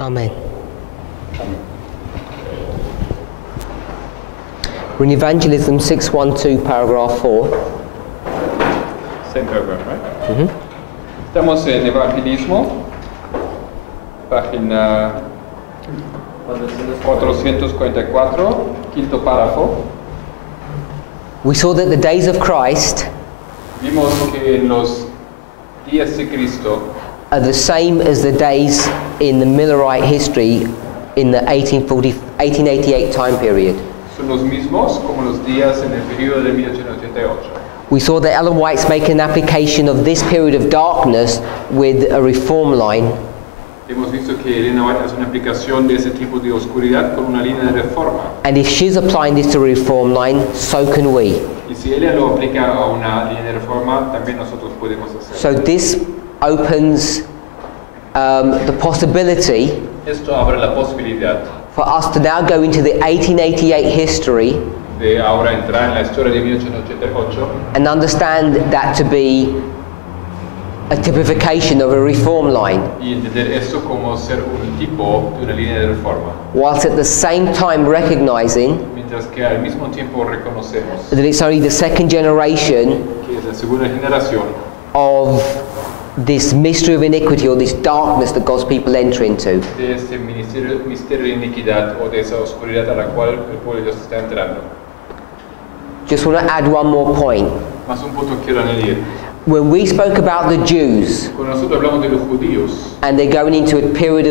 Amen. We're in Evangelism 612, paragraph 4. Same paragraph, right? Mm-hmm. Estamos en Evangelismo, página 444, quinto párrafo. We saw that the days of Christ Vimos que los días de Cristo are the same as the days in the Millerite history in the 1888 time period. son los mismos como los días en el periodo de 1888. We saw that Ellen White's making an application of this period of darkness with a reform line. Hemos visto que Elena White hace una aplicación de ese tipo de oscuridad con una línea de reforma. And if she's applying this to a reform line, so can we. Y si ella lo aplica a una línea de reforma, también nosotros podemos hacerlo. So this opens the possibility Esto abre la posibilidad for us to now go into the 1888 history de ahora entrar en la historia de 1888 and understand that to be a typification of a reform line, y entender esto como ser un tipo de una línea de reforma, whilst at the same time recognizing mientras que al mismo tiempo reconocemos that it's only the second generation que es la segunda generación of this mystery of iniquity, or this darkness that God's people enter into. de este misterio de iniquidad o de esa oscuridad a la cual el pueblo de Dios está entrando. Just want to add one more point. Más un punto quiero añadir. When we spoke about the Jews Cuando nosotros hablamos de los judíos, and they're going into a period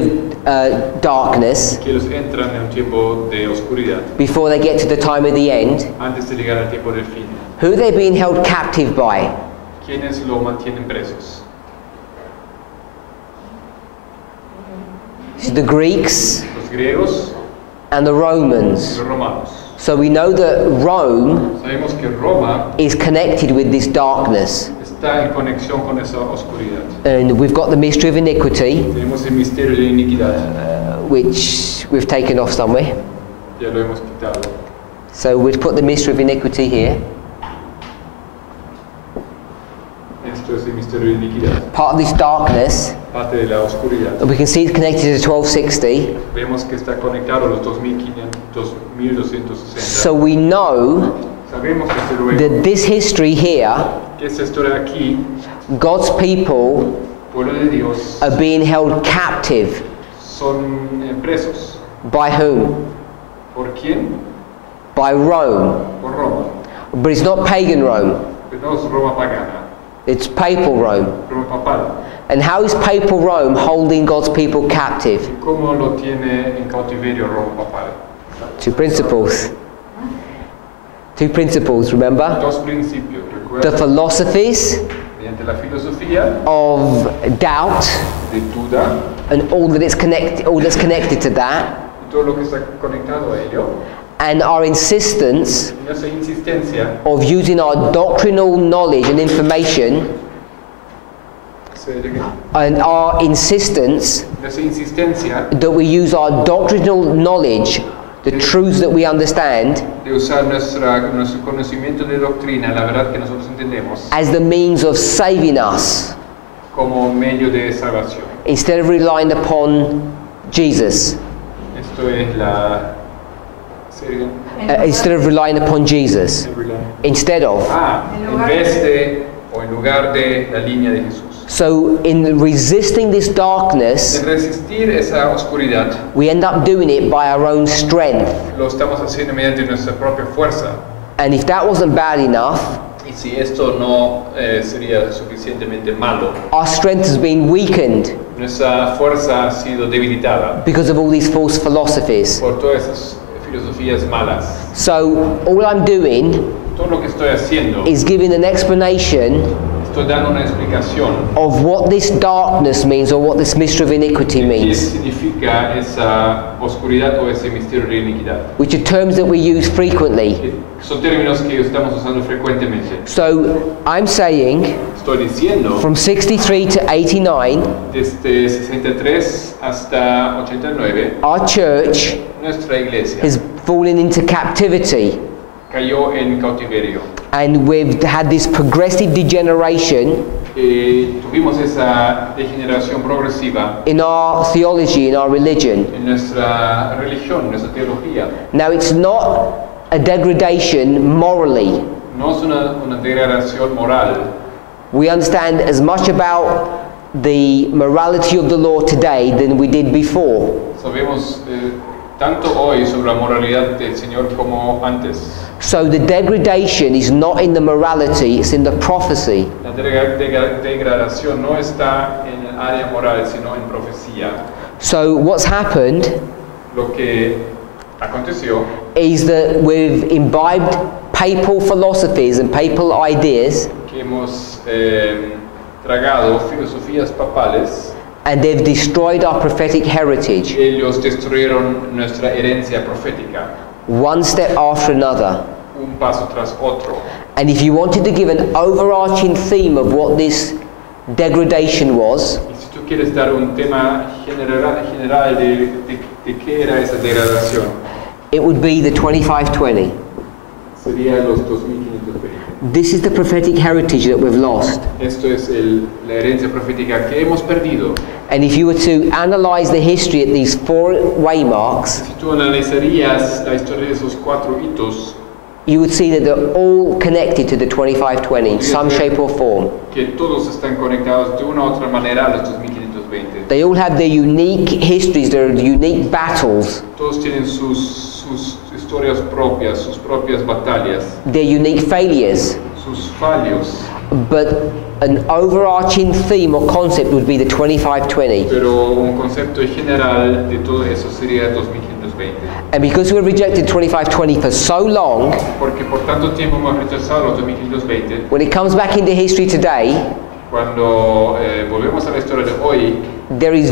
of darkness que ellos entran en un tiempo de oscuridad before they get to the time of the end, antes de llegar al tiempo del fin, who are they being held captive by? ¿quiénes lo mantienen presos? It's the Greeks Los griegos and the y Romans. los romanos. So we know that Rome Sabemos que Roma is connected with this darkness. está en conexión con esa oscuridad. And we've got the mystery of iniquity, Tenemos el misterio de iniquidad, which we've taken off somewhere. ya lo hemos quitado. So we'll put the mystery of iniquity here. Esto es el misterio de iniquidad, Part of this darkness, parte de la oscuridad. we can see it's connected to 1260. Vemos que está conectado a los 2260. So we know Sabemos que desde luego that this history here, que esta historia aquí, God's people pueblo de Dios, are being held captive. son presos. By whom? ¿Por quién? By Rome. Por Roma. But it's not pagan Rome, Pero no es Roma pagana, it's papal Rome. Roma papal. And how is papal Rome holding God's people captive? ¿Y cómo lo tiene en cautiverio Roma papal? Two principles. Two principles, remember? Dos principios, The recuerda, philosophies mediante la filosofía of doubt de duda and all that's connected to that, y todo lo que está conectado a ello, and our insistence y esa insistencia of using our doctrinal knowledge and information, and our insistence esa insistencia that we use our doctrinal knowledge, the truths that we understand, de usar nuestro conocimiento de doctrina, la verdad que nosotros entendemos, as the means of saving us, como medio de salvación. instead of relying upon Jesus, Esto es la serie. instead of relying upon Jesus, instead of. En vez de o en lugar de la línea de Jesús. So in resisting this En darkness, resistir esa oscuridad, we end up doing it by our own strength. lo estamos haciendo mediante nuestra propia fuerza. And if that wasn't bad enough, Y si esto no sería suficientemente malo, our strength has been weakened nuestra fuerza ha sido debilitada because of all these false philosophies. por todas esas filosofías malas. So all I'm doing Todo lo que estoy haciendo, is giving an explanation estoy dando una explicación of what this darkness means, or what this mystery of iniquity de qué means, significa esa oscuridad o ese misterio de iniquidad. which are terms that we use frequently. Que son términos que estamos usando frecuentemente. So I'm saying Estoy diciendo from 63 to 89, desde 63 hasta 89, our church nuestra iglesia has fallen into captivity, cayó en cautiverio. and we've had this progressive degeneration tuvimos esa degeneración progresiva in our theology, in our religion. en nuestra religión, en nuestra teología. Now, it's not a degradation morally. No es una degradación moral. We understand as much about the morality of the law today than we did before. Sabemos tanto hoy sobre la moralidad del Señor como antes. So the degradation is not in the morality, it's in the prophecy. La degradación no está en el área moral, sino en profecía. So what's happened Lo que aconteció is that we've imbibed papal philosophies and papal ideas, que hemos tragado filosofías papales. and they've destroyed our prophetic heritage, Ellos destruyeron nuestra herencia profética, one step after another. un paso tras otro. And if you wanted to give an overarching theme of what this degradation was, Y si tú quieres dar un tema general de qué era esa degradación, it would be the 2520. sería los 2520. This is the prophetic heritage that we've lost. Esto es la herencia profética que hemos perdido. And if you were to analyze the history at these 4 waymarks, Si tú analizarías la historia de esos 4 hitos, you would see that they're all connected to the 2520 in some shape or form. que todos están conectados de una u otra manera a los 2520. They all have their unique histories, their unique battles, Todos tienen sus historias propias, sus propias batallas, their unique failures. sus fallos. But an overarching theme or concept would be the 2520. Pero un concepto general de todo eso sería 2520. And because we rejected 2520 for so long, Porque por tanto tiempo hemos rechazado los 2520, when it comes back into history today, cuando volvemos a la historia de hoy, there is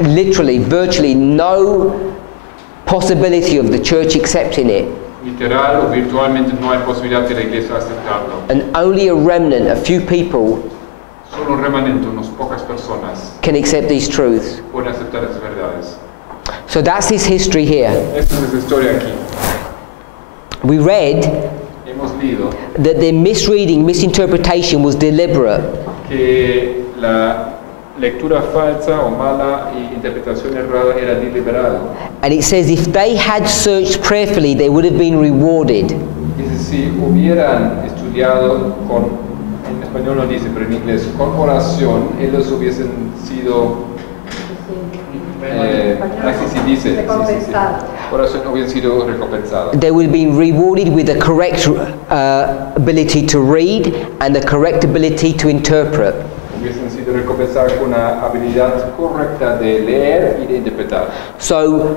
literally, virtually no possibility of the church accepting it, literal o virtualmente no hay posibilidad de la iglesia aceptarlo. and only a remnant, a few people, Solo un remanente, unas pocas personas can accept these truths. pueden aceptar esas verdades. So that's his history here. Esta es la historia aquí. We read Hemos leído that their misreading, misinterpretation was deliberate. que la lectura falsa o mala y interpretación errada era deliberado. And it says if they had searched prayerfully, they would have been rewarded. Dice, si hubieran estudiado en español no dice, pero en inglés, con oración, ellos hubiesen sido, así sí dice, sí. Oración hubiesen sido recompensados. They would have been rewarded with the correct ability to read and the correct ability to interpret. Hubiesen sido recompensados con una habilidad correcta de leer y de interpretar. So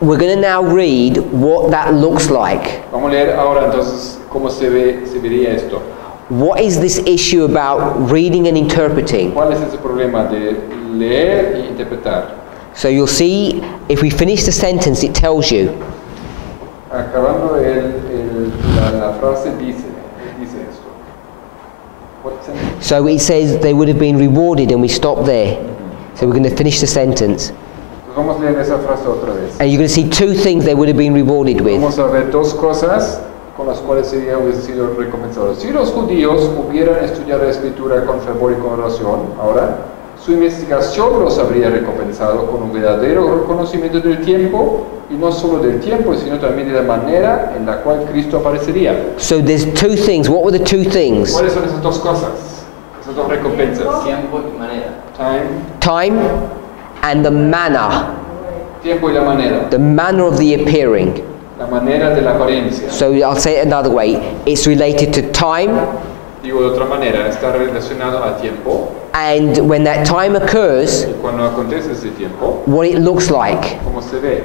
we're going to now read what that looks like. Vamos a leer ahora entonces cómo se vería esto. What is this issue about reading and interpreting? ¿Cuál es ese problema de leer y interpretar? So you'll see, if we finish the sentence, it tells you. Acabando la frase dice esto. What sentence? So it says they would have been rewarded, and we stop there. So we're going to finish the sentence. Vamos a leer esa frase otra vez. And you're going to see 2 things they would have been rewarded with. Vamos a ver 2 cosas con las cuales hubiesen sido recompensados. Si los judíos hubieran estudiado la escritura con fervor y con oración, ahora, su investigación los habría recompensado con un verdadero reconocimiento del tiempo, y no solo del tiempo, sino también de la manera en la cual Cristo aparecería. So there's 2 things. What were the 2 things? ¿Cuáles son esas 2 cosas? Esas 2 recompensas. Tiempo y manera. Time and the manner. Tiempo y la manera. The manner of the appearing. La manera de la apariencia. So I'll say it another way. It's related to time, Digo de otra manera, está relacionado al tiempo, and when that time occurs, y cuando acontece ese tiempo, what it looks like. cómo se ve.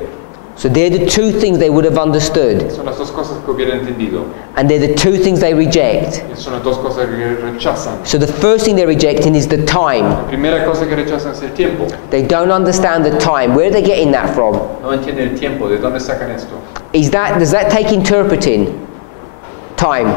So they're the 2 things they would have understood, Son las 2 cosas que hubieran entendido. and they're the 2 things they reject. Y son las 2 cosas que rechazan. So the first thing they're rejecting is the time. La primera cosa que rechazan es el tiempo. They don't understand the time. Where are they getting that from? No entienden el tiempo. ¿De dónde sacan esto? Does that take interpreting? Time.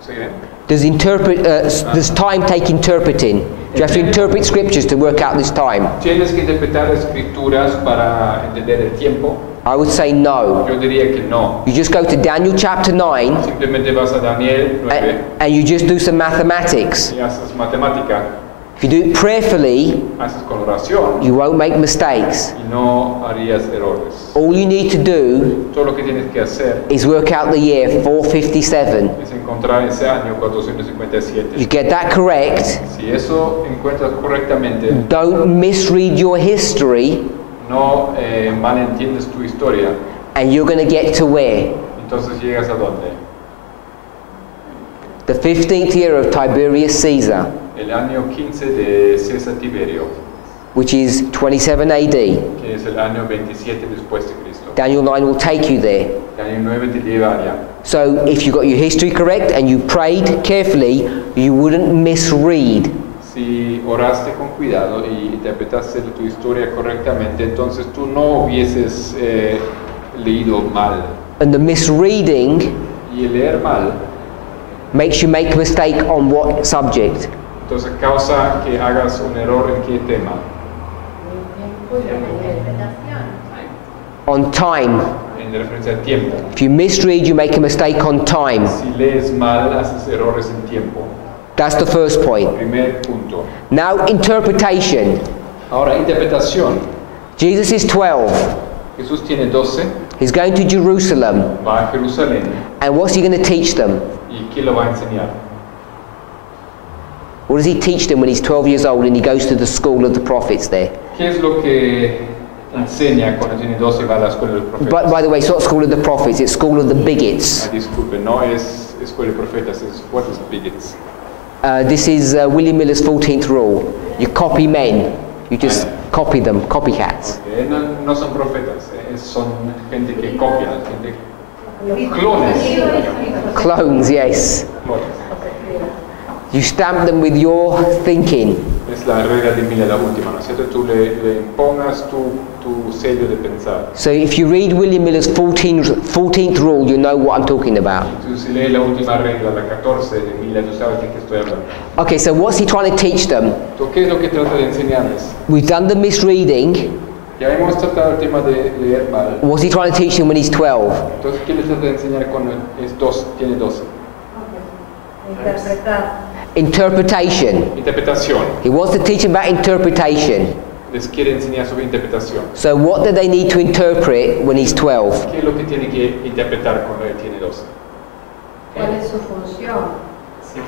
¿Siguen? Does time take interpreting? Do you have to interpret scriptures to work out this time? Tienes que interpretar escrituras para entender el tiempo. I would say no. Yo diría que no. You just go to Daniel chapter 9 Simplemente vas a Daniel 9 and you just do some mathematics. y haces matemática, If you do it prayerfully, haces con oración you won't make mistakes. y no harías errores. All you need to do Todo lo que tienes que hacer is work out the year 457. es encontrar ese año You 457. get that correct, Si eso encuentras correctamente, don't misread your history, no malentiendes tu historia, and you're going to get to where? entonces llegas a dónde? The 15th year of Tiberius Caesar, El año 15 de César Tiberio, which is 27 AD. que es el año 27 después de Cristo. Daniel 9 will take you there. El año 9 te lleva allá. So if you got your history correct and you prayed carefully, you wouldn't misread. Si oraste con cuidado y interpretaste tu historia correctamente, entonces tú no hubieses leído mal. And the misreading Y el leer mal, makes you make a mistake on what subject? entonces causa que hagas un error en qué tema. On time. En referencia al tiempo. If you misread, you make a mistake on time. Si lees mal, haces errores en tiempo. That's the first point. Primer punto. Now, interpretation. Ahora, interpretación. Jesus is 12. Jesús tiene 12, He's going to Jerusalem. va a Jerusalén. And what's he going to teach them? ¿Y quién lo va a enseñar? What does he teach them when he's 12 years old and he goes to the school of the prophets there? ¿Qué es lo que enseña cuando tiene 12 y va a la escuela de los profetas? But by the way, it's not school of the prophets, it's school of the bigots. Disculpe, no es escuela de profetas, es what is bigots. This is William Miller's 14th rule. You copy men. You just copy them, copycats. Okay. No son profetas, son gente que copia, gente clones. Clones, yes. Clones. You stamp them with your thinking. Es la regla de Miller, la última, ¿no es cierto? Tú le impongas tu sello de pensar. So if you read William Miller's 14th rule, you know what I'm talking about. Entonces, si lees la última regla, la 14 de Miller, tú sabes de qué estoy hablando. Okay, so what's he trying to teach them? Entonces, ¿qué es lo que trata de enseñarles? We've done the misreading. Ya hemos tratado el tema de leer mal. What's he trying to teach them when he's 12? Entonces, ¿qué les trata de enseñar cuando tiene 12? Interpretar. Interpretation. Interpretación. He wants to teach them about interpretation. Les quiere enseñar sobre interpretación. So what do they need to interpret when he's 12? ¿Qué es lo que tiene que interpretar cuando él tiene 12? ¿Cuál es su función?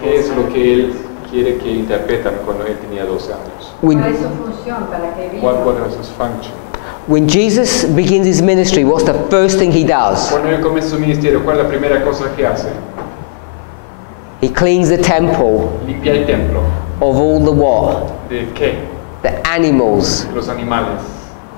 ¿Qué es lo que él quiere que interpretan cuando él tenía 12 años? ¿Cuál es su función para que viva? What is his function? When Jesus begins his ministry, what's the first thing he does? Cuando él comienza su ministerio, ¿cuál es la primera cosa que hace? He cleans the temple Limpia el templo. of all the what? ¿De qué? The animals. De los animales.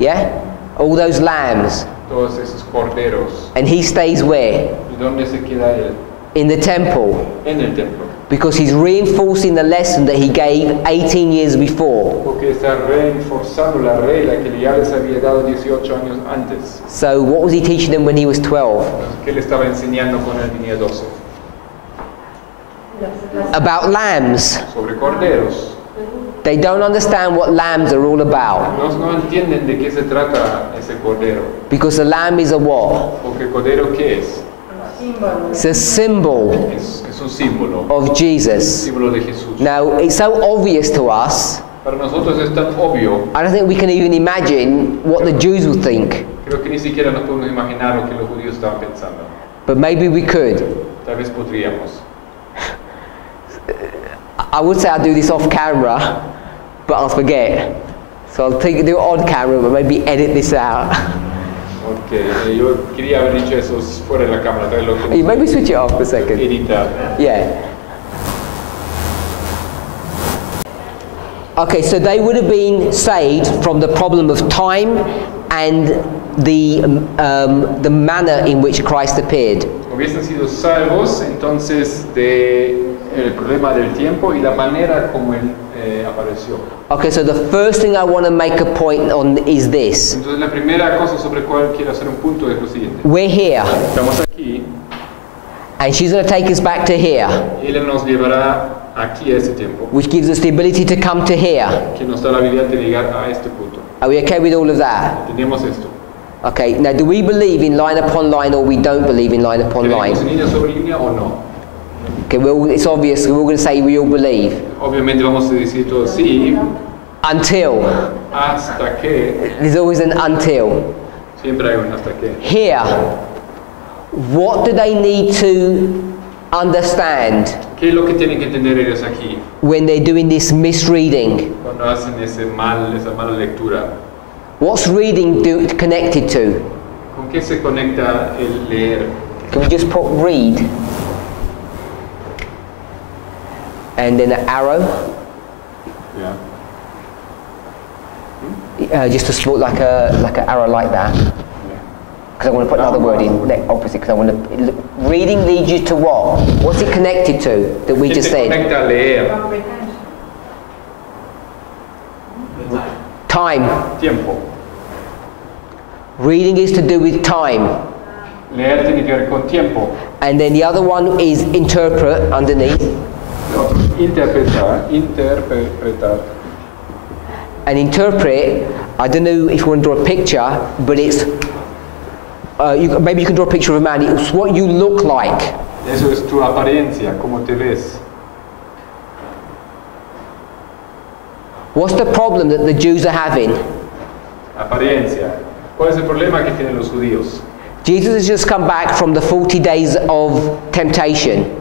Yeah? All those lambs. Todos esos corderos. And he stays where? ¿Y dónde se queda él? In the temple. En el templo. Because he's reinforcing the lesson that he gave 18 years before. Porque está reforzando la regla que ya les había dado 18 años antes. So what was he teaching them when he was 12? ¿Qué le estaba enseñando cuando él tenía 12? About lambs. Sobre corderos. They don't understand what lambs are all about. No entienden de qué se trata ese cordero. Because the lamb is a what? Porque el cordero, ¿qué es? It's a symbol Es un símbolo. of Jesus. Símbolo de Jesús. Now, it's so obvious to us, Para nosotros es tan obvio. I don't think we can even imagine what the Jews would think. Creo que ni siquiera nos podemos imaginar lo que los judíos estaban pensando. But maybe we could. Tal vez podríamos. I would say I'll do this off camera, but I'll forget. So I'll do it on camera, but maybe edit this out. Okay, yo quería haber dicho eso fuera de la cámara. Tal vez lo que Maybe switch it off for a second. editar. Yeah. Okay, so they would have been saved from the problem of time and the manner in which Christ appeared. Hubiesen sido salvos entonces de el problema del tiempo y la manera como él apareció. Okay, so the first thing I want to make a point on is this. Entonces la primera cosa sobre cual quiero hacer un punto es lo siguiente. We're here, Estamos aquí and she's going to take us back to here, y él nos llevará aquí a este tiempo, which gives us the ability to come to here. que nos da la habilidad de llegar a este punto. Are we okay with all of that? Tenemos esto. Okay, now do we believe in line upon line or we don't believe in line upon line? ¿Creemos en línea sobre línea o no? Okay, well, it's obvious, we're all going to say we all believe. Obviamente vamos a decir todos sí, Until. hasta que, There's always an until. siempre hay un hasta que. Here, what do they need to understand ¿Qué es lo que tienen que entender ellos aquí when they're doing this misreading? cuando hacen esa mala lectura? What's reading connected to? ¿Con qué se conecta el leer? Can we just put read? And then an arrow? Yeah. Just a small, like an arrow like that. Because I want to put another word in opposite. Because I want to. Reading leads you to what? What's it connected to that we ¿Qué just se said? conecta a leer? Comprehension. Time. Tiempo. Reading is to do with time. Leer tiene que ver con tiempo. And then the other one is interpret underneath. No, interpretar. And interpret, I don't know if you want to draw a picture, but it's maybe you can draw a picture of a man. It's what you look like. Eso es tu apariencia, cómo te ves. What's the problem that the Jews are having? Apariencia. ¿Cuál es el problema que tienen los judíos? Jesus has just come back from the 40 days of temptation.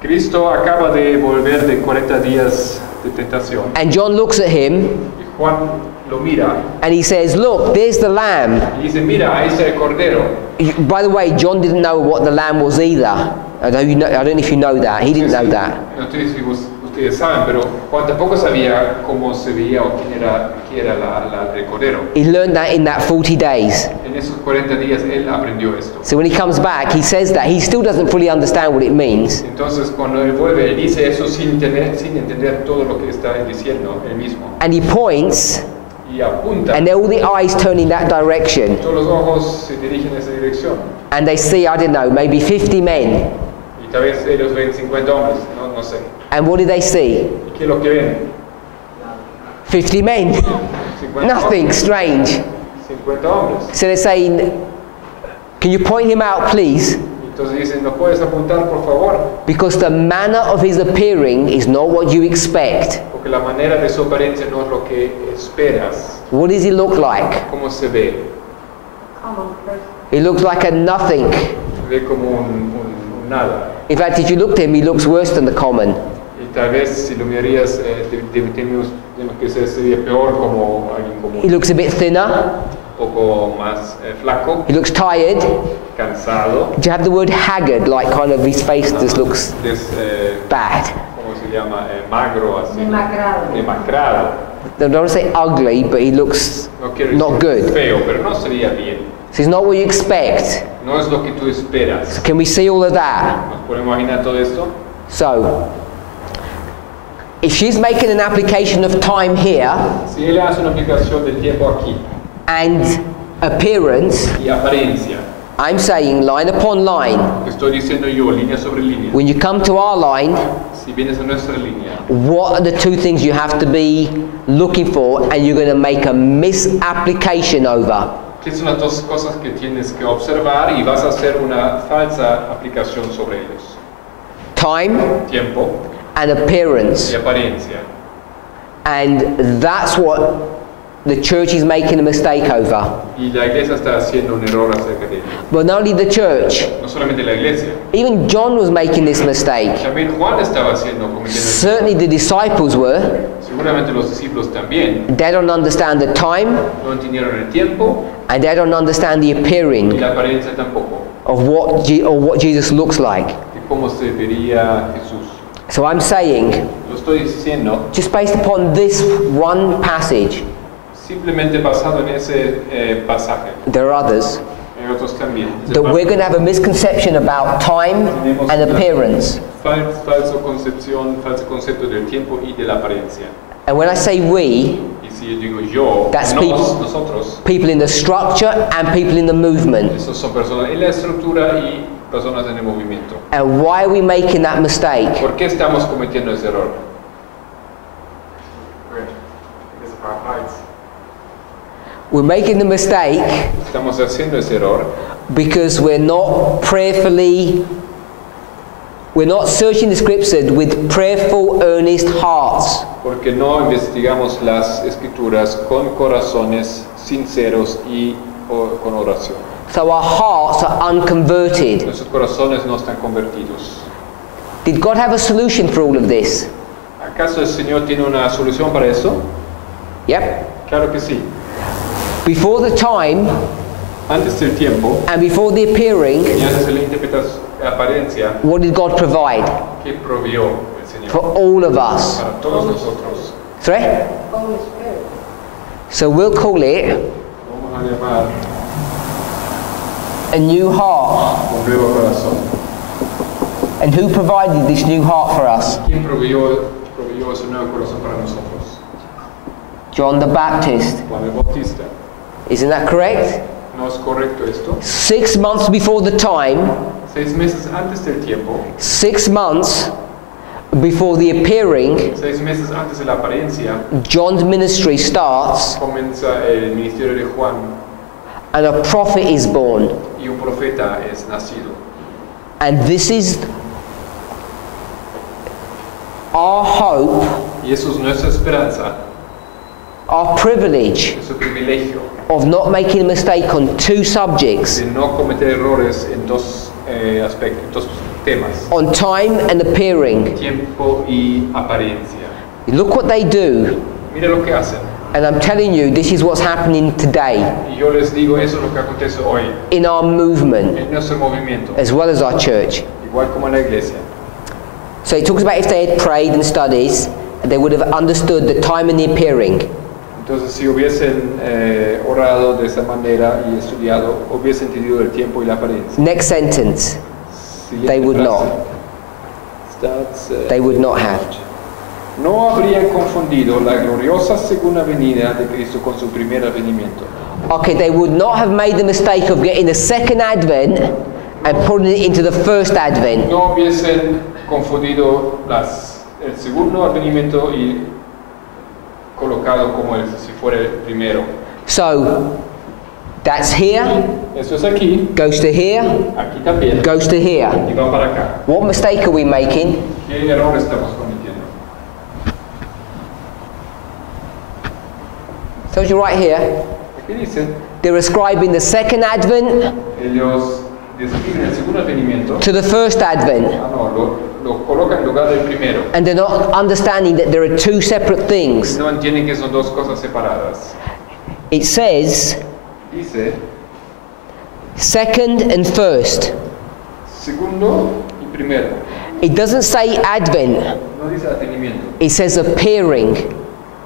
Cristo acaba de volver de 40 días de tentación. And John looks at him Y Juan lo mira and he says, look, there's the lamb. y dice, mira, ahí está el cordero. By the way, John didn't know what the lamb was either. I don't know if you know that. He didn't know that. No sé si ustedes saben, pero Juan tampoco sabía cómo se veía o quién era el cordero. He learned that in that 40 days. En esos 40 días él aprendió esto. So when he comes back, he says that. He still doesn't fully understand what it means. Entonces cuando él vuelve, él dice eso sin entender todo lo que está diciendo él mismo. And he points, Y apunta. and all the eyes turn in that direction. Todos los ojos se dirigen en esa dirección. And they see, I don't know, maybe 50 men. Y tal vez ellos ven 50 hombres, no sé. And what do they see? ¿Y qué es lo que ven? 50 men. 50 Nothing hombres. strange. 50 hombres. So they're saying, can you point him out, please? Entonces dicen, ¿nos puedes apuntar, por favor? Because the manner of his appearing is not what you expect. Porque la manera de su apariencia no es lo que esperas. What does he look like? ¿Cómo se ve? Common person. He looks like a nothing. Se ve como un nada. In fact, if you look at him, he looks worse than the common. Y tal vez si lo mirarías, tenemos que sería peor como alguien como He looks a bit thinner. un poco más flaco, He looks tired. cansado. Do you have the word haggard? Like kind of his face just looks bad. ¿Cómo se llama? Magro, así. Demacrado. I Demacrado. don't want to say ugly, but he looks No quiero not decir good. feo, pero no sería bien. So it's not what you expect. No es lo que tú esperas. So can we see all of that? ¿Nos podemos imaginar todo esto? So, if she's making an application of time here Si él hace una aplicación del tiempo aquí and appearance, y apariencia, I'm saying line upon line. lo que estoy diciendo yo, línea sobre línea, When you come to our line, si vienes a nuestra línea, what are the two things you have to be looking for and you're going to make a misapplication over? ¿qué son las dos cosas que tienes que observar y vas a hacer una falsa aplicación sobre ellos? Time Tiempo and appearance. y apariencia. And that's what the church is making a mistake over. Y la iglesia está haciendo un error acerca de ello. But not only the church, No solamente la iglesia, even John was making this mistake. también Juan estaba cometiendo el Certainly the disciples were. Seguramente los discípulos también They don't understand the time no entendieron el tiempo and they don't understand the y appearing la apariencia tampoco, of what Jesus looks like. de cómo se vería Jesús. So I'm saying, Lo estoy diciendo just based upon this one passage, simplemente basado en ese pasaje. there are others, Hay otros también. that we're going to have a misconception about time and appearance. Falso concepto del tiempo y de la apariencia. And when I say we, Y si yo digo yo, That's people. nosotros, people in the structure and people in the movement. esos son personas en la estructura y personas en el movimiento. And why are we making that mistake? ¿Por qué estamos cometiendo ese error? We're making the mistake Estamos haciendo ese error because we're not searching the scriptures with prayerful, earnest hearts. porque no investigamos las escrituras con corazones sinceros y con oración. So our hearts are unconverted. Nuestros corazones no están convertidos. Did God have a solution for all of this? ¿Acaso el Señor tiene una solución para eso? Yep. Claro que sí. Before the time Antes del tiempo and before the appearing, y antes de la apariencia, what did God provide ¿qué provió el Señor? for all of us? Para todos nosotros. Sorry? Holy Spirit. So we'll call it Vamos a llamar a new heart. un nuevo corazón. And who provided this new heart for us? ¿Quién proveyó ese nuevo corazón para nosotros? John the Baptist. Juan el Bautista. Isn't that correct? ¿No es correcto esto? 6 months before the time, 6 meses antes del tiempo, 6 months before the appearing, 6 meses antes de la apariencia, John's ministry starts comienza el ministerio de Juan and a prophet is born. y un profeta es nacido. And this is our hope, Y eso es nuestra esperanza, our privilege es su privilegio of not making a mistake on 2 subjects, de no cometer errores en dos aspectos, dos temas, on time and appearing. tiempo y apariencia. Look what they do, Mira lo que hacen. and I'm telling you, this is what's happening today Y yo les digo, eso es lo que acontece hoy in our movement en nuestro movimiento, as well as our church. igual como en la iglesia. So it talks about if they had prayed and studied, they would have understood the time and the appearing. Entonces, si hubiesen orado de esa manera y estudiado, hubiesen entendido el tiempo y la apariencia. Next sentence, Siguiente they would frase. not. That's, They would not have. No habrían confundido la gloriosa segunda venida de Cristo con su primer advenimiento. Okay, they would not have made the mistake of getting the second advent and putting it into the first advent. No hubiesen confundido el segundo advenimiento y colocado como si fuera el primero. So, that's here, Eso es aquí, goes to here, aquí también, goes to here. y va para acá. What mistake are we making? ¿Qué error estamos cometiendo? Tells you right here, Aquí dice, they're ascribing the second advent ellos describen el segundo advenimiento, to the first advent. lo colocan en lugar del primero. And they're not understanding that there are 2 separate things. No entienden que son dos cosas separadas. It says Dice, second and first. segundo y primero. It doesn't say advent, No dice advenimiento, it says appearing.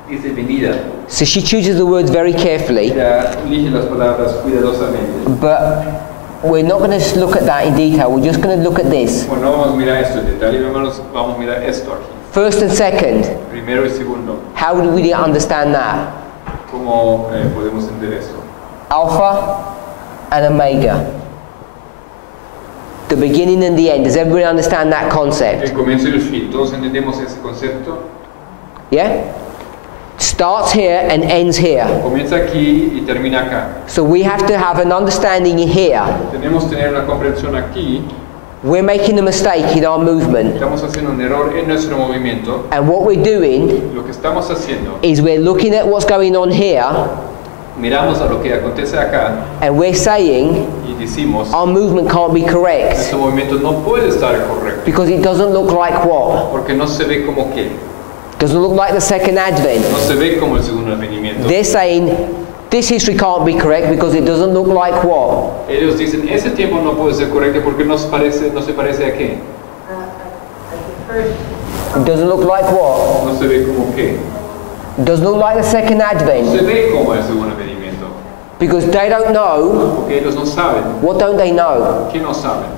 dice venida. So she chooses the words very carefully, Ella elige las palabras cuidadosamente. but we're not going to look at that in detail. We're just going to look at this. Bueno, no vamos a mirar esto en detalle, hermanos, vamos a mirar esto aquí. First and second. Primero y segundo. How do we understand that? ¿Cómo podemos entender esto? Alpha and Omega. The beginning and the end. Does everybody understand that El concept? comienzo y el fin. ¿Todos entendemos ese concepto? Yeah? Starts here and ends here. Comienza aquí y termina acá. So we have to have an understanding here. Tenemos que tener una comprensión aquí. We're making a mistake in our movement. Estamos haciendo un error en nuestro movimiento. And what we're doing Lo que estamos haciendo, is we're looking at what's going on here miramos a lo que acontece acá and we're saying y decimos, our movement can't be correct este movimiento no puede estar correcto, because it doesn't look like what? porque no se ve como que, Doesn't look like the second advent. no se ve como el segundo advenimiento. They're saying this history can't be correct because it doesn't look like what? Ellos dicen, ese tiempo no puede ser correcto porque no se parece a qué, The first, It doesn't look like what? no se ve como qué, Doesn't look like the second no advent se ve como el segundo advenimiento, because they don't know. porque ellos no saben, What don't they know? ¿qué no saben?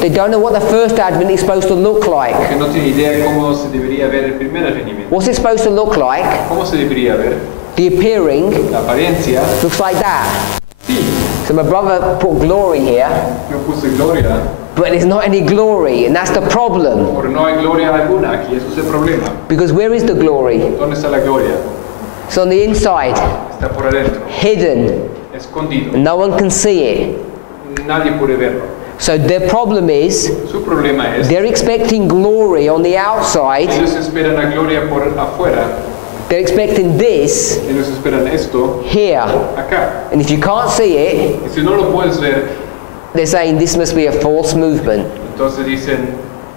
They don't know what the first advent is supposed to look like. Que no tienen idea de cómo se debería ver el primer advenimiento. What's it supposed to look like? ¿Cómo se debería ver? The appearing La apariencia, looks like that. sí, So my brother put glory here, yo puse gloria, but there's not any glory, and that's the problem. porque no hay gloria alguna aquí, eso es el problema. Because where is the glory? ¿Dónde está la gloria? It's on the inside, está por adentro, hidden. escondido. No one can see it. Nadie puede verlo. So their problem is, Su problema es, they're expecting glory on the outside. ellos esperan la gloria por afuera, They're expecting this ellos esperan esto here. acá. And if you can't see it, Y si no lo puedes ver, they're saying this must be a false movement. entonces dicen,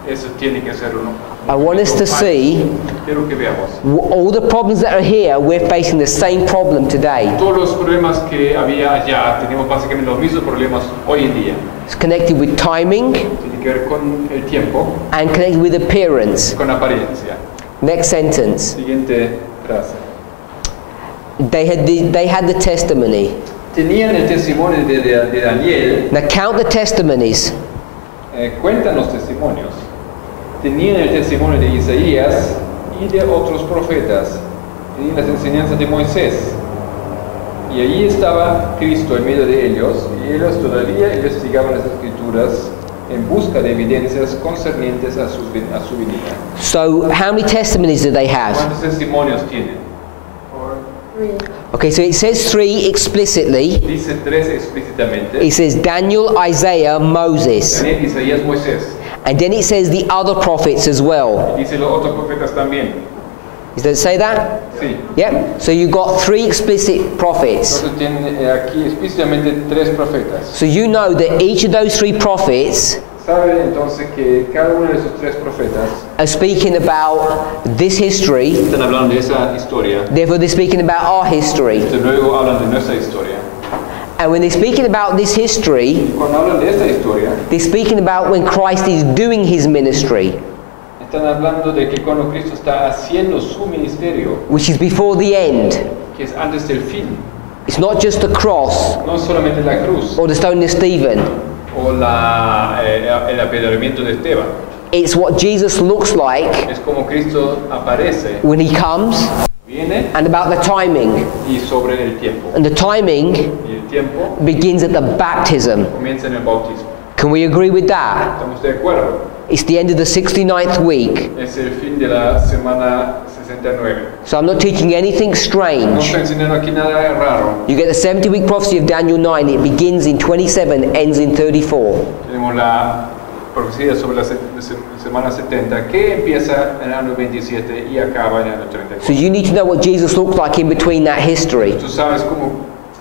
eso tiene que ser uno. I want us to see Quiero que veamos. all the problems that are here, we're facing the same problem today. Todos los problemas que había allá, tenemos básicamente los mismos problemas hoy en día. It's connected with timing Tiene que ver con el tiempo, and connected with appearance. con apariencia. Next sentence. Siguiente frase. They had the testimony. Tenían el testimonio de Daniel. Now count the testimonies. Cuentan los testimonios. Tenían el testimonio de Isaías y de otros profetas. Tenían las enseñanzas de Moisés. Y allí estaba Cristo en medio de ellos, y ellos todavía investigaban las escrituras en busca de evidencias concernientes a su venida. So how many testimonies do they have? ¿Cuántos testimonios tienen? 3. Okay, so it says 3 explicitly. Dice 3 explícitamente. It says Daniel, Isaiah, Moses. Daniel, Isaías, Moisés. And then it says the other prophets as well. Y dice los otros profetas también. Does it say that? Sí. Yeah. So you've got 3 explicit prophets. Entonces tiene aquí explícitamente 3 profetas. So you know that each of those 3 prophets Sabe entonces que cada uno de esos 3 profetas are speaking about this history. están hablando de esa historia. Therefore, they're speaking about our history. Desde luego hablan de nuestra historia. And when they're speaking about this history, Y cuando hablan de esta historia, they're speaking about when Christ is doing his ministry, están hablando de que cuando Cristo está haciendo su ministerio, which is before the end. que es antes del fin, It's not just the cross no solamente la cruz or the stoning of Stephen. o el apedreamiento de Esteban, It's what Jesus looks like es como Cristo aparece, when he comes viene and about the timing. y sobre el tiempo. And the timing Y el tiempo begins at the baptism. comienza en el bautismo. Can we agree with that? ¿Estamos de acuerdo? It's the end of the 69th week. Es el fin de la semana 69. So I'm not teaching anything No strange. estoy enseñando aquí nada raro. You get the 70-week prophecy of Daniel 9. It begins in 27, ends in 34. Tenemos la profecía sobre la semana 70 que empieza en el año 27 y acaba en el año So 34. you need to know what Jesus looked like in between that history. Tú sabes cómo,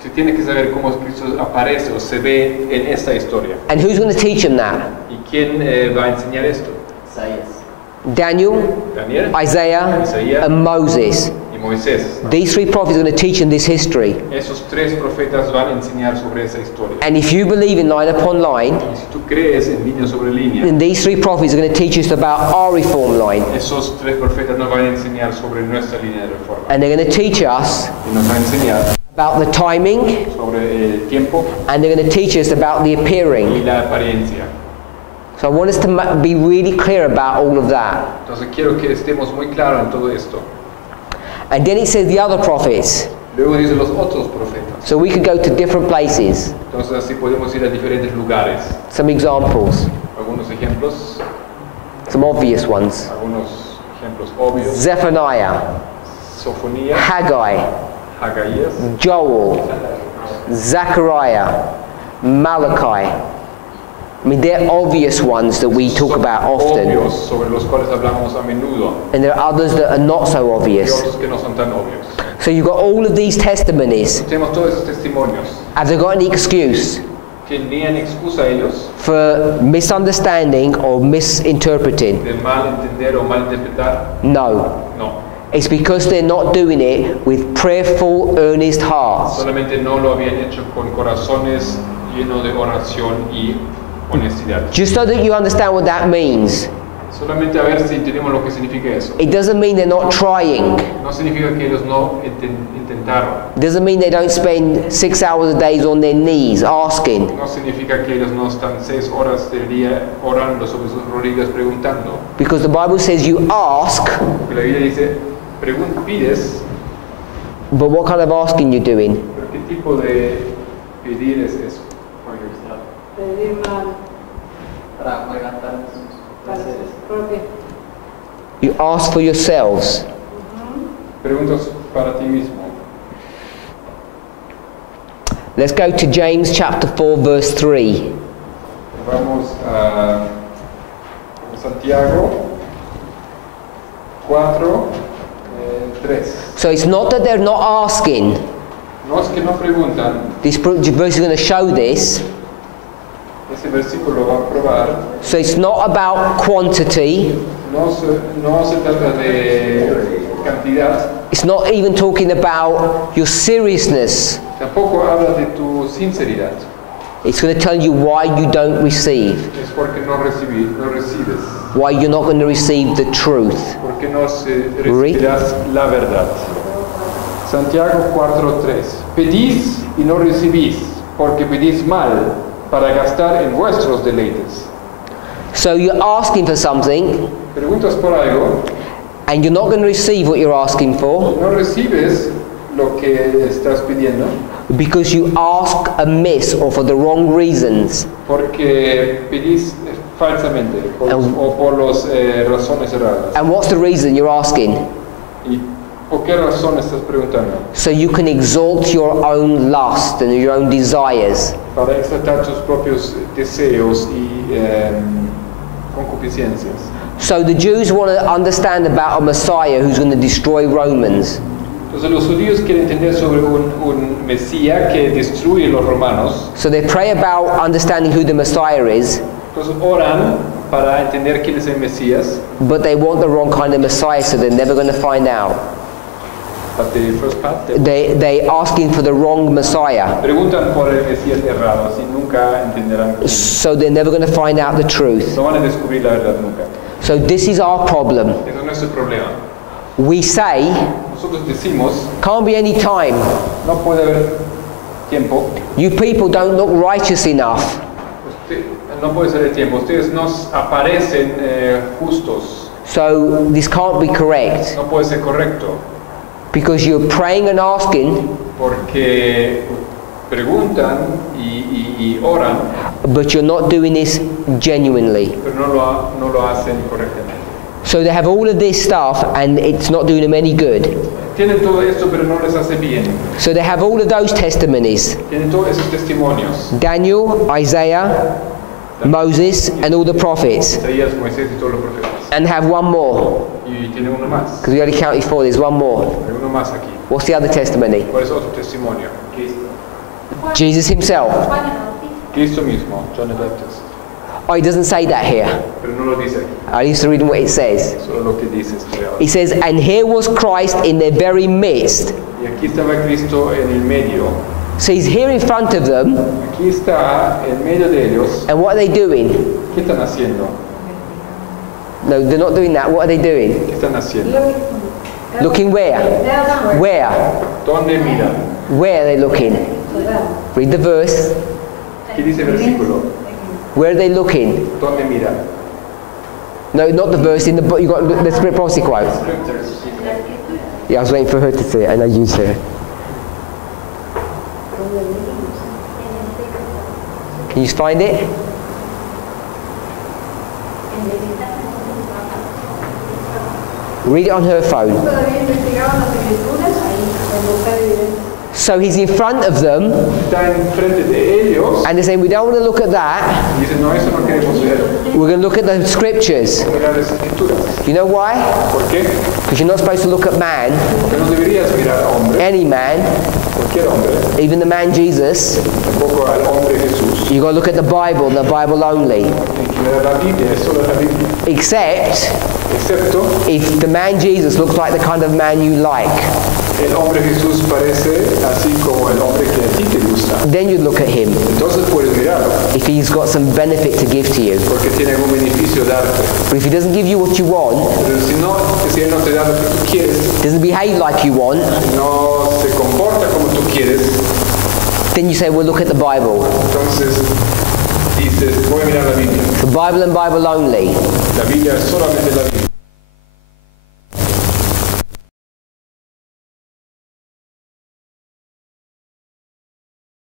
tú tienes que saber cómo Cristo aparece o se ve en esta historia. And who's going to teach him that? ¿Y quién va a enseñar esto? Daniel, Daniel, Isaiah, Isaías and Moses. y Moisés. These 3 prophets are going to teach him this history. Esos 3 profetas van a enseñar sobre esa historia. And if you believe in line upon line, Y si tú crees en línea sobre línea, then these 3 prophets are going to teach us about our reform line. esos 3 profetas nos van a enseñar sobre nuestra línea de reforma. And they're going to teach us Y nos van a enseñar about the timing, sobre el tiempo and they're going to teach us about the y appearing. la apariencia. So I want us to be really clear about all of that. Entonces quiero que estemos muy claros en todo esto. And then it says the other prophets. Luego dice los otros profetas. So we could go to different places. Entonces así podemos ir a diferentes lugares. Some examples, Algunos ejemplos, some obvious ones. algunos ejemplos obvios. Zephaniah, Sofonía, Haggai, Hagaías, Joel, Zechariah, Malachi. I mean, they're obvious ones that we talk about often. obvios sobre los cuales hablamos a menudo And there are others that are not so y obvious. otros que no son tan obvios. So you've got all of these testimonies. Tenemos todos esos testimonios. Have they got any excuse ¿Tenían excusa ellos for misunderstanding or misinterpreting? de mal entender o mal interpretar? No. No. It's because they're not doing it with prayerful, earnest hearts. Solamente no lo habían hecho con corazones llenos de oración y honestidad. Just so that you understand what that means. Solamente a ver si entendemos lo que significa eso. It doesn't mean they're not trying. No significa que ellos no intentaron. It doesn't mean they don't spend 6 hours a day on their knees asking. No significa que ellos no están 6 horas del día orando sobre sus rodillas preguntando. Because the Bible says you ask, Porque la Biblia dice, pides, but what kind of asking you doing? pero ¿qué tipo de pedir es eso? Pedir mal Para gastar sus para placeres. sus propios. You ask for yourselves. Preguntas para ti mismo. Let's go to James chapter 4 verse 3. Vamos a Santiago 4, 3. So it's not that they're not asking. No es que no preguntan, This verse is going to show this. ese versículo va a probar. So it's not about quantity. No se trata de cantidad, It's not even talking about your seriousness. tampoco habla de tu sinceridad. It's going to tell you why you don't receive. Es porque no recibes, Why you're not going to receive the truth. porque no recibirás la verdad. Santiago 4:3. Pedís y no recibís, porque pedís mal, para gastar en vuestros deleites. So you're asking for something, Preguntas por algo, and you're not going to receive what you're asking for no recibes lo que estás pidiendo, because you ask amiss or for the wrong reasons. porque pedís falsamente o por las razones erradas. And what's the reason you're asking? ¿Y por qué razón estás preguntando? So you can exalt your own lust and your own desires. Para exaltar tus propios deseos y concupiscencias. So the Jews want to understand about a Messiah who's going to destroy Romans. Entonces los judíos quieren entender sobre un Mesías que destruye los romanos. So they pray about understanding who the Messiah is, Entonces oran para entender quién es el Mesías. but they want the wrong kind of Messiah, so they're never going to find out. But the first part, They asking for the wrong Messiah, preguntan por el Mesías errado, así nunca entenderán quién. so they're never going to find out the truth. No van a descubrir la verdad nunca. So this is our problem. Ese es nuestro problema. We say, Nosotros decimos, can't be any time. no puede haber tiempo. You people don't look righteous enough. No puede ser el tiempo. Ustedes nos aparecen justos. So this can't be correct. No puede ser correcto. Because you're praying and asking, Porque preguntan y oran, but you're not doing this genuinely. pero no lo hacen correctamente. So they have all of this stuff and it's not doing them any good. Tienen todo esto, pero no les hace bien. So they have all of those testimonies. Tienen todos esos testimonios. Daniel, Isaiah, Moses and all the prophets. Isaías, Moisés y todos los profetas. And have one more. Y tiene uno más. Because we only counted 4, there's one more. Hay uno más aquí. What's the other testimony? ¿Cuál es otro testimonio? Jesus himself. Cristo mismo, John the Baptist. Oh, he doesn't say that here. Pero no lo dice aquí. I used to read what it says. Solo lo que dice estoy ahora. He says, and here was Christ in their very midst. Y aquí estaba Cristo en el medio. So he's here in front of them, Aquí está en medio de ellos. and what are they doing? ¿Qué están haciendo? No, they're not doing that. What are they doing? ¿Qué están haciendo? Looking where? Where? ¿Dónde miran? Where are they looking? Read the verse. ¿Qué dice el versículo? Where are they looking? ¿Dónde miran? No, not the verse in the book. You got the Spirit Prophecy quote. Yeah, I was waiting for her to say it, and I used her. Can you find it? Read it on her phone. So he's in front of them, Está enfrente de ellos. and they're saying, we don't want to look at that. Y dicen, no, eso no queremos ver. We're going to look at the scriptures. Mirar las escrituras. You know why? ¿Por qué? Because you're not supposed to look at man, Porque no deberías mirar a hombre, any man, cualquier hombre, even the man Jesus. tampoco al hombre Jesús. You've got to look at the Bible only. Tienes que mirar la Biblia, es solo la Biblia. Except Excepto, if the man Jesus looks like the kind of man you like. el hombre Jesús parece así como el hombre que a ti te gusta. Then you look at him, Entonces puedes mirarlo, if he's got some benefit to give to you. porque tiene algún beneficio darte. But if he doesn't give you what you want, Pero si él no te da lo que tú quieres, doesn't behave like you want, no se comporta como tú quieres, then you say, well, look at the Bible. entonces dices, voy a mirar la Biblia. The Bible and Bible only. La Biblia es solamente la Biblia.